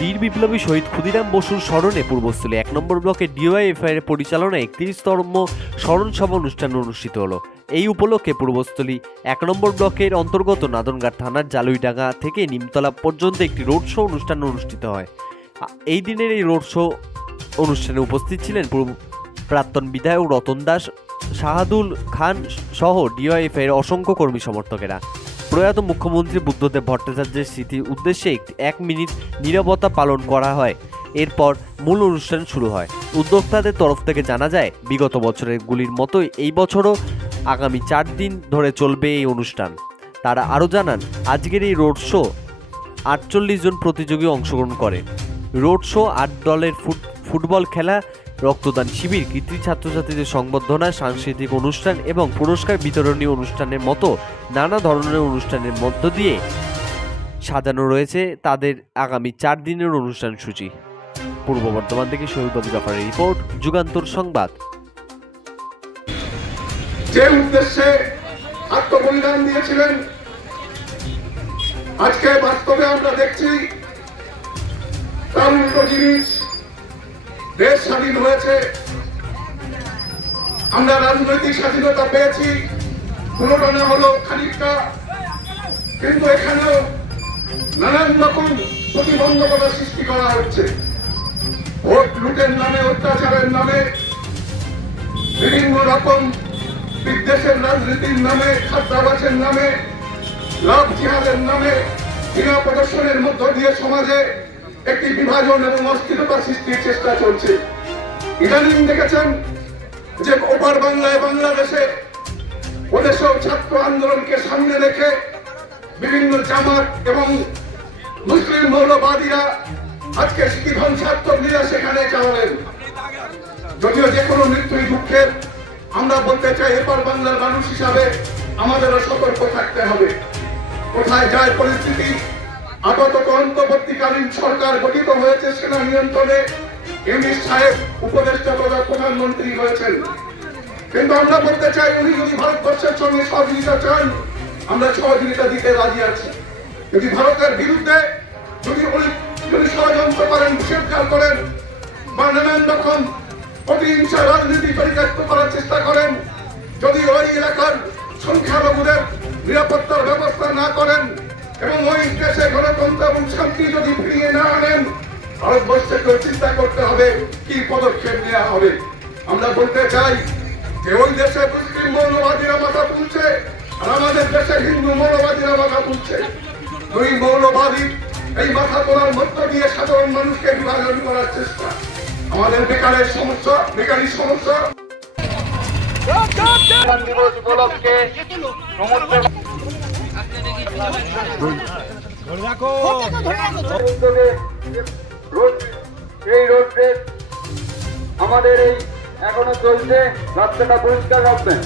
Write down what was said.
বীর বিপ্লবী শহীদ ক্ষুদিরাম বসুর স্মরণে পূর্বস্থলী ১ নম্বর ব্লকে ডিওয়াইএফআই এর পরিচালনায় ৩১তম স্মরণ সভা অনুষ্ঠান অনুষ্ঠিত হলো। এই উপলক্ষে পূর্বস্থলী ১ নম্বর ব্লকের অন্তর্গত নাদনঘাট থানার জালুইডাঙ্গা থেকে নিমতলা পর্যন্ত একটি রোড শো অনুষ্ঠান অনুষ্ঠিত হয়। এই দিনের এই রোড শো অনুষ্ঠানে উপস্থিত ছিলেন প্রাক্তন বিধায়ক রতন দাস, শাহাদুল খান সহ ডিওয়াইএফআই এর অসংখ্য কর্মী সমর্থকেরা। প্রয়াত মুখ্যমন্ত্রী বুদ্ধদেব ভট্টাচার্যের স্মৃতির উদ্দেশ্যে ১ মিনিট নীরবতা পালন করা হয়। এরপর মূল অনুষ্ঠান শুরু হয়। উদ্যোক্তাদের তরফ থেকে জানা যায়, বিগত বছরের গুলির মতোই এই বছরও আগামী ৪ দিন ধরে চলবে এই অনুষ্ঠান। তারা আরও জানান, আজকের এই রোড শো ৪৮ জন প্রতিযোগী অংশগ্রহণ করে। রোড শো ৮ দলের ফুটবল খেলা, রক্তদান শিবির, কৃতি ছাত্রছাত্রীদের সংবর্ধনা, সাংস্কৃতিক অনুষ্ঠান এবং পুরস্কার বিতরণী অনুষ্ঠানের মতো নানা ধরনের অনুষ্ঠানের মধ্য দিয়ে সাজানো রয়েছে তাদের আগামী ৪ দিনের অনুষ্ঠান সূচি। পূর্ব বর্ধমান থেকে শহীদ আবু জাফরের রিপোর্ট, যুগান্তর সংবাদ। যে উদ্দেশ্যে আত্মবলিদান দিয়েছিলেন, আজকে বাস্তবে আমরা দেখছি তার উল্টো জিনিস। দেশ স্বাধীন হয়েছে, আমরা রাজনৈতিক স্বাধীনতা পেয়েছি, কোনোটা না হলো খানিকটা, কিন্তু এখানেও নানান রকম প্রতিবন্ধকতা সৃষ্টি করা হচ্ছে। ভোট লুটের নামে, অত্যাচারের নামে, বিভিন্ন রকম বিদ্বেষের রাজনীতির নামে, খাদ্যাভাসের নামে, লাভ জিহাদের নামে বিনা প্রদর্শনের মধ্য দিয়ে সমাজে একটি বিভাজন এবং অস্থিরতা সৃষ্টির চেষ্টা চলছে। ইদানিং দেখেছেন যে ওপার বাংলায়, বাংলাদেশে ওদেশেও ছাত্র আন্দোলনকে সামনে রেখে বিভিন্ন জামাত এবং মুসলিম মৌলবাদীরা আজকে সিটি ধ্বংসাত্মকরা সেখানে চালালেন। যদিও যে কোনো মৃত্যুই দুঃখের, আমরা বলতে চাই এপার বাংলার মানুষ হিসাবে আমাদেরও সতর্ক থাকতে হবে। কোথায় যায় পরিস্থিতি? আপাতত অন্তর্বর্তীকালীন সরকার গঠিত হয়েছে সেনা নিয়ন্ত্রণে, ইউনূস সাহেব উপদেষ্টা তথা প্রধানমন্ত্রী হয়েছেন। কিন্তু আমরা বলতে চাই, উনি যদি ভারতবর্ষের সঙ্গে সহযোগিতা চান, আমরা সহযোগিতা দিতে রাজি আছি। যদি ভারতের বিরুদ্ধে যদি ষড়যন্ত্র করেন, বিষেধকার করেন বা নানান রকম প্রতিহিংসা রাজনীতি পরিত্যক্ত করার চেষ্টা করেন, যদি ওই এলাকার সংখ্যালঘুদের নিরাপত্তার ব্যবস্থা না করেন এবং ওই দেশে গণতন্ত্র এবং শান্তি যদি ফিরিয়ে না আনেন, ভারতবর্ষকে চিন্তা করতে হবে কি পদক্ষেপ নেওয়া হবে। আমরা বলতে চাই যে ওই দেশে মুসলিম মৌলবাদীরা মাথা তুলছে আর আমাদের দেশে হিন্দু মৌলবাদীরা মাথা তুলছে। দুই মৌলবাদী এই মাথা তোলার মধ্য দিয়ে সাধারণ মানুষকে বিভাজন করার চেষ্টা। আমাদের বেকারের সমস্যা, বেকারি সমস্যা দিবস উপলক্ষে এই রোড আমাদের এই এখনো চলছে, রাস্তাটা পরিষ্কার রাখবেন।